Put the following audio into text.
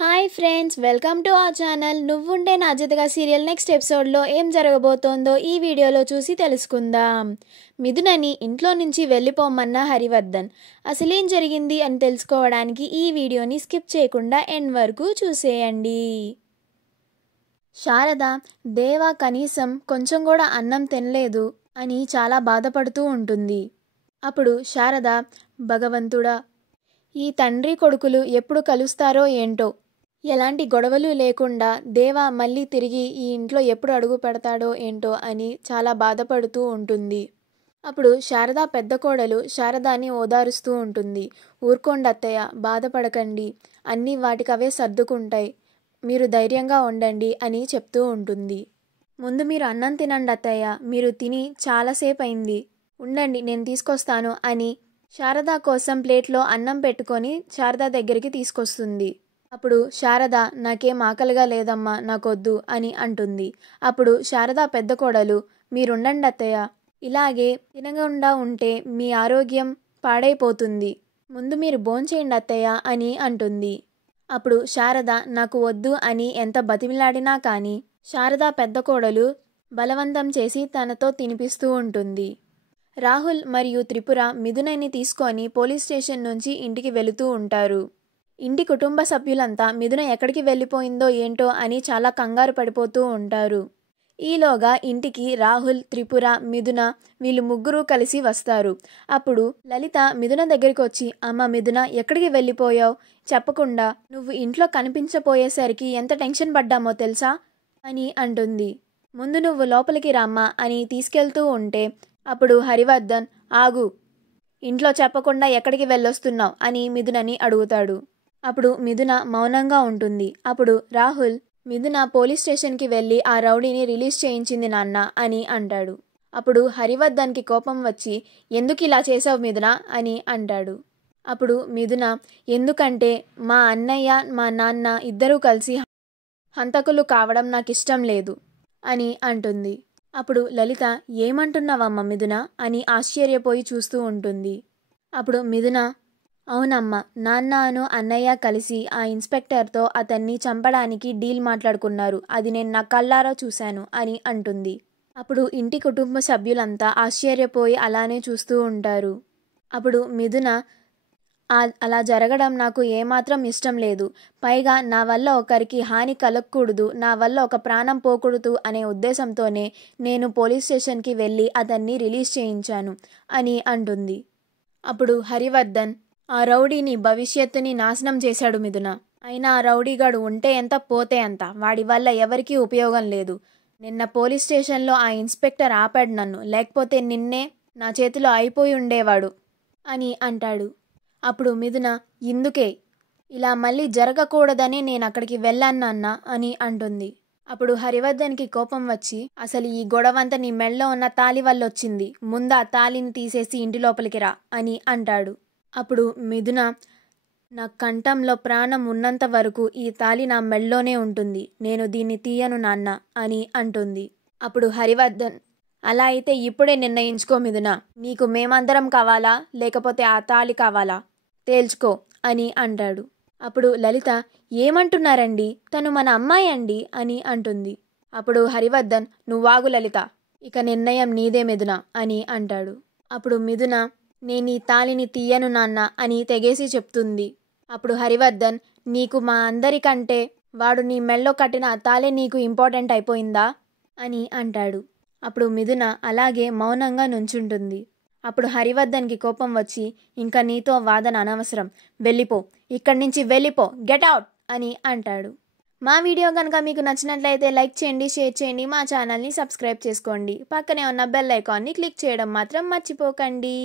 Hi friends, welcome to our channel. నువ్వుంటే నా జతగా సీరియల్ నెక్స్ట్ ఎపిసోడ్లో ఏం జరగబోతోందో ఈ వీడియోలో చూసి తెలుసుకుందాం. మిథునని ఇంట్లో నుంచి వెళ్ళిపోమన్న హరివర్ధన్ అసలేం జరిగింది అని తెలుసుకోవడానికి ఈ వీడియోని స్కిప్ చేయకుండా ఎండ్ వరకు చూసేయండి. శారద, దేవా కనీసం కొంచెం కూడా అన్నం తినలేదు అని చాలా బాధపడుతూ ఉంటుంది. అప్పుడు శారద, భగవంతుడా, ఈ తండ్రి కొడుకులు ఎప్పుడు కలుస్తారో ఏంటో, ఎలాంటి గొడవలు లేకుండా దేవా మళ్ళీ తిరిగి ఈ ఇంట్లో ఎప్పుడు అడుగు పెడతాడో ఏంటో అని చాలా బాధపడుతూ ఉంటుంది. అప్పుడు శారద పెద్ద కోడలు శారదాని ఓదారుస్తూ ఉంటుంది. ఊరుకోండి అత్తయ్య, బాధపడకండి, అన్నీ వాటికవే సర్దుకుంటాయి, మీరు ధైర్యంగా ఉండండి అని చెప్తూ ఉంటుంది. ముందు మీరు అన్నం తినండి అత్తయ్య, మీరు తిని చాలాసేపు అయింది, ఉండండి నేను తీసుకొస్తాను అని శారద కోసం ప్లేట్లో అన్నం పెట్టుకొని శారద దగ్గరికి తీసుకొస్తుంది. అప్పుడు శారద, నాకేం ఆకలిగా లేదమ్మా, నాకొద్దు అని అంటుంది. అప్పుడు శారద పెద్ద కోడలు, మీరుండండి అత్తయ్య, ఇలాగే తినకుండా ఉంటే మీ ఆరోగ్యం పాడైపోతుంది, ముందు మీరు భోంచేయండి అత్తయ్య అని అంటుంది. అప్పుడు శారద నాకు వద్దు అని ఎంత బతిమిలాడినా కానీ శారద పెద్ద కోడలు బలవంతం చేసి తనతో తినిపిస్తూ ఉంటుంది. రాహుల్ మరియు త్రిపుర మిథునని తీసుకొని పోలీస్ స్టేషన్ నుంచి ఇంటికి వెళుతూ ఉంటారు. ఇంటి కుటుంబ సభ్యులంతా మిథున ఎక్కడికి వెళ్ళిపోయిందో ఏంటో అని చాలా కంగారు పడిపోతూ ఉంటారు. ఈలోగా ఇంటికి రాహుల్, త్రిపుర, మిథున వీళ్ళు ముగ్గురు కలిసి వస్తారు. అప్పుడు లలిత మిథున దగ్గరికి వచ్చి, అమ్మ మిథున, ఎక్కడికి వెళ్ళిపోయావు, చెప్పకుండా నువ్వు ఇంట్లో కనిపించపోయేసరికి ఎంత టెన్షన్ పడ్డామో తెలుసా అని అంటుంది. ముందు నువ్వు లోపలికి రామ్మా అని తీసుకెళ్తూ ఉంటే అప్పుడు హరివర్ధన్, ఆగు, ఇంట్లో చెప్పకుండా ఎక్కడికి వెళ్ళొస్తున్నావు అని మిథునని అడుగుతాడు. అప్పుడు మిథున మౌనంగా ఉంటుంది. అప్పుడు రాహుల్, మిథున పోలీస్ స్టేషన్కి వెళ్ళి ఆ రౌడీని రిలీజ్ చేయించింది నాన్న అని అంటాడు. అప్పుడు హరివర్ధన్కి కోపం వచ్చి, ఎందుకు ఇలా చేసావు మిథున అని అంటాడు. అప్పుడు మిథున, ఎందుకంటే మా అన్నయ్య మా నాన్న ఇద్దరూ కలిసి హంతకులు కావడం నాకు ఇష్టం లేదు అని అంటుంది. అప్పుడు లలిత, ఏమంటున్నావమ్మ మిథున అని ఆశ్చర్యపోయి చూస్తూ ఉంటుంది. అప్పుడు మిథున, అవునమ్మా, నాన్నను అన్నయ్య కలిసి ఆ ఇన్స్పెక్టర్తో అతన్ని చంపడానికి డీల్ మాట్లాడుకున్నారు, అది నేను నా కళ్ళారా చూశాను అని అంటుంది. అప్పుడు ఇంటి కుటుంబ సభ్యులంతా ఆశ్చర్యపోయి అలానే చూస్తూ ఉంటారు. అప్పుడు మిథున, అలా జరగడం నాకు ఏమాత్రం ఇష్టం లేదు, పైగా నా వల్ల ఒకరికి హాని కలగకూడదు, నా వల్ల ఒక ప్రాణం పోకూడదు అనే ఉద్దేశంతోనే నేను పోలీస్ స్టేషన్కి వెళ్ళి అతన్ని రిలీజ్ చేయించాను అని అంటుంది. అప్పుడు హరివర్ధన్, ఆ రౌడీని భవిష్యత్తుని నాశనం చేశాడు మిథున, అయినా ఆ రౌడీగాడు ఉంటే ఎంత పోతే ఎంత, వాడి వల్ల ఎవరికీ ఉపయోగం లేదు, నిన్న పోలీస్ స్టేషన్లో ఆ ఇన్స్పెక్టర్ ఆపాడు నన్ను, లేకపోతే నిన్నే నా చేతిలో అయిపోయి ఉండేవాడు అని అంటాడు. అప్పుడు మిథున, ఇందుకే ఇలా మళ్ళీ జరగకూడదని నేను అక్కడికి వెళ్ళాను నాన్న అని అంటుంది. అప్పుడు హరివర్ధన్కి కోపం వచ్చి, అసలు ఈ గొడవంతా నీ మెడలో ఉన్న తాళి వల్ల వచ్చింది, ముందు ఆ తాళిని తీసేసి ఇంటి లోపలికి రా అని అంటాడు. అప్పుడు మిథున, నా కంఠంలో ప్రాణం ఉన్నంత వరకు ఈ తాళి నా మెడలోనే ఉంటుంది, నేను దీన్ని తీయను నాన్న అని అంటుంది. అప్పుడు హరివర్ధన్, అలా అయితే ఇప్పుడే నిర్ణయించుకో మిథున, నీకు మేమందరం కావాలా లేకపోతే ఆ తాళి కావాలా, తేల్చుకో అని అంటాడు. అప్పుడు లలిత, ఏమంటున్నారండి, తను మన అమ్మాయి అండి అని అంటుంది. అప్పుడు హరివర్ధన్, నువ్వాగు లలిత, ఇక నిర్ణయం నీదే మిథున అని అంటాడు. అప్పుడు మిథున, నేను ఈ తాళిని తీయను నాన్న అని తెగేసి చెప్తుంది. అప్పుడు హరివర్ధన్, నీకు మా అందరికంటే వాడు నీ మెళ్ళో కట్టిన ఆ తాళి నీకు ఇంపార్టెంట్ అయిపోయిందా అని అంటాడు. అప్పుడు మిథున అలాగే మౌనంగా నుంచుంటుంది. అప్పుడు హరివర్ధన్కి కోపం వచ్చి, ఇంకా నీతో వాదన అనవసరం, వెళ్ళిపో, ఇక్కడి నుంచి వెళ్ళిపో, గెట్ అవుట్ అని అంటాడు. మా వీడియో కనుక మీకు నచ్చినట్లయితే లైక్ చేయండి, షేర్ చేయండి, మా ఛానల్ని సబ్స్క్రైబ్ చేసుకోండి, పక్కనే ఉన్న బెల్ ఐకాన్ని క్లిక్ చేయడం మాత్రం మర్చిపోకండి.